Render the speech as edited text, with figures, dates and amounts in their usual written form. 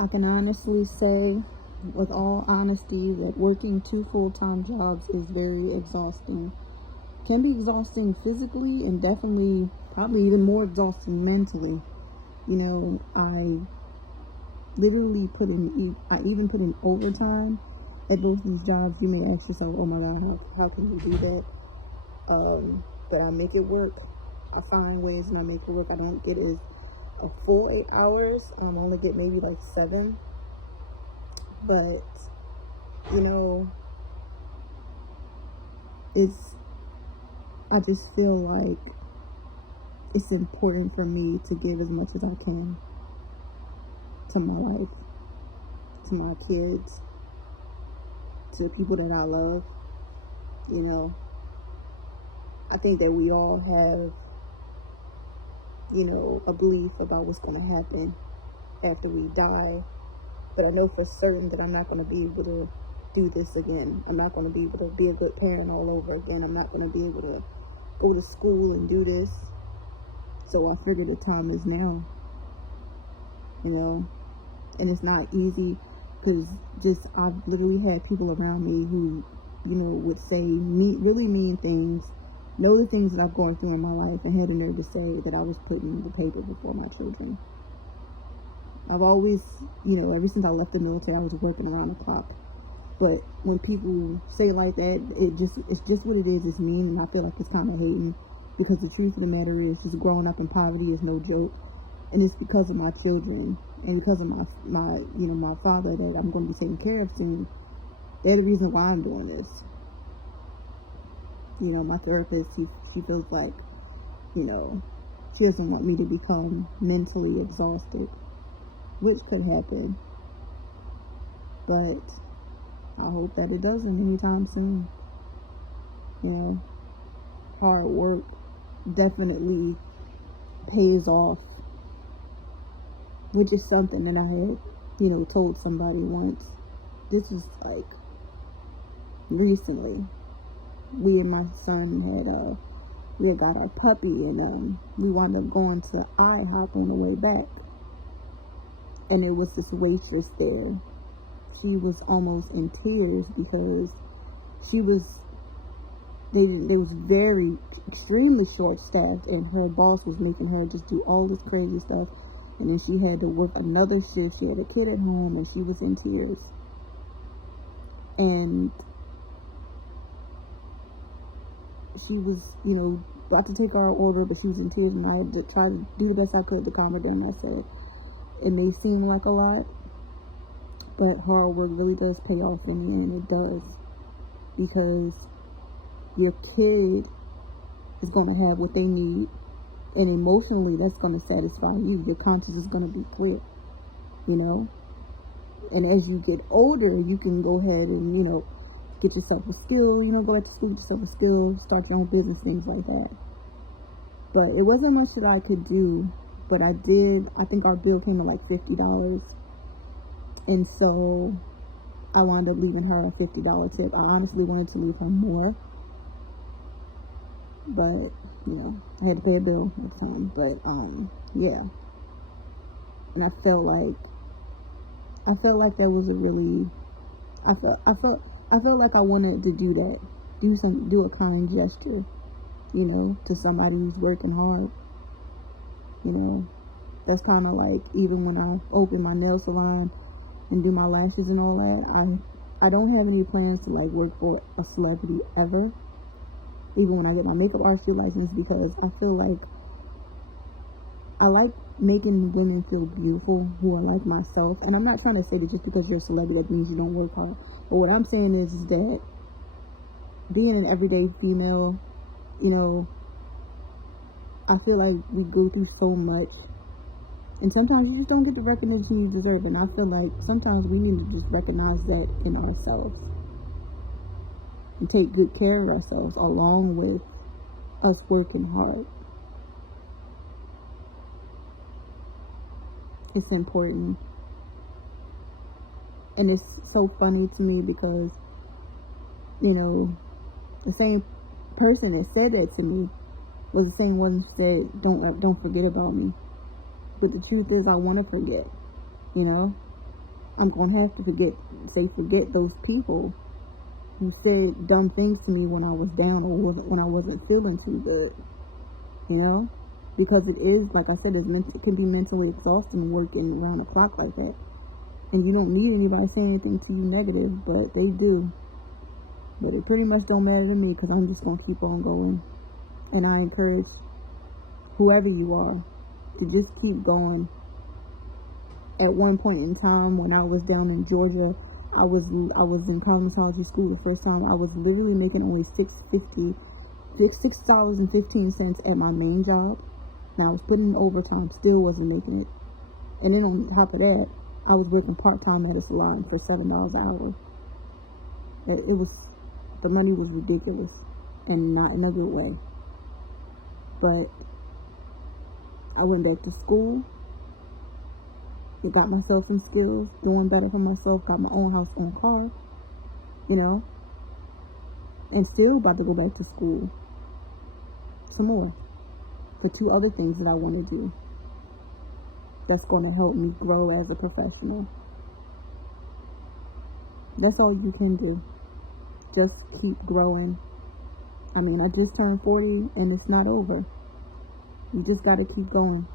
I can honestly say, with all honesty, that working two full-time jobs is very exhausting. Can be exhausting physically and definitely probably even more exhausting mentally. I literally I even put in overtime at both these jobs. You may ask yourself, oh my God, how can you do that? But I make it work. I find ways and I make it work. I don't get a full 8 hours. I only get maybe like 7. But, you know, I just feel like it's important for me to give as much as I can to my life, to my kids, to the people that I love. I think that we all have, a belief about what's going to happen after we die. But I know for certain that I'm not going to be able to do this again. I'm not going to be able to be a good parent all over again. I'm not going to be able to go to school and do this. So I figured the time is now, and it's not easy because I've literally had people around me who, would say really mean things, know the things that I've gone through in my life, and had the nerve to say that I was putting the paper before my children. I've always, ever since I left the military, I was working around the clock. But when people say like that, it's just what it is. It's mean, and I feel like it's kind of hating, because the truth of the matter is, just growing up in poverty is no joke, and it's because of my children and because of my father that I'm going to be taking care of soon. They're the reason why I'm doing this. My therapist, she feels like, she doesn't want me to become mentally exhausted, which could happen, but I hope that it doesn't anytime soon. Hard work definitely pays off, which is something that I had, told somebody once. This was like recently. We and my son had got our puppy, and we wound up going to IHOP on the way back. And there was this waitress there. She was almost in tears because they was very extremely short-staffed, and her boss was making her just do all this crazy stuff, and then she had to work another shift. She had a kid at home, and she was in tears. And she was, about to take our order, but she was in tears, and I had to try to do the best I could to calm her down. I said, it may seem like a lot, but hard work really does pay off in the end. It does. Because your kid is going to have what they need, and emotionally that's going to satisfy you. Your conscience is going to be clear, and as you get older, you can go ahead and, get yourself a skill, go back to school, get yourself a skill, start your own business, things like that. But it wasn't much that I could do. But I think our bill came to like $50. And so I wound up leaving her a $50 tip. I honestly wanted to leave her more, but, I had to pay a bill at the time. But, yeah. And I felt like that was a really, I felt like I wanted to do that. Do a kind gesture, to somebody who's working hard. That's kind of like, even when I open my nail salon and do my lashes and all that, I don't have any plans to like work for a celebrity ever, even when I get my makeup artistry license, because I feel like I like making women feel beautiful who are like myself. And I'm not trying to say that just because you're a celebrity that means you don't work hard, but what I'm saying is that being an everyday female, I feel like we go through so much, and sometimes you just don't get the recognition you deserve. And I feel like sometimes we need to just recognize that in ourselves and take good care of ourselves, along with us working hard. It's important. And it's so funny to me because, the same person that said that to me was the same one who said, don't forget about me. But the truth is, I want to forget, I'm going to have to forget those people who said dumb things to me when I was down or when I wasn't feeling too good, you know? Because it is, like I said, it can be mentally exhausting working around the clock like that. And you don't need anybody saying anything to you negative, but they do. But it pretty much don't matter to me because I'm just going to keep on going. And I encourage whoever you are to just keep going. At one point in time when I was down in Georgia, I was in cosmetology school the first time. I was literally making only $6.15 at my main job. Now I was putting in overtime, still wasn't making it. And then on top of that, I was working part-time at a salon for $7 an hour. The money was ridiculous, and not in a good way. But I went back to school. I got myself some skills, doing better for myself, got my own house, own car, you know, and still about to go back to school some more for 2 other things that I want to do that's going to help me grow as a professional. That's all you can do. Just keep growing. I mean, I just turned 40 and it's not over. You just got to keep going.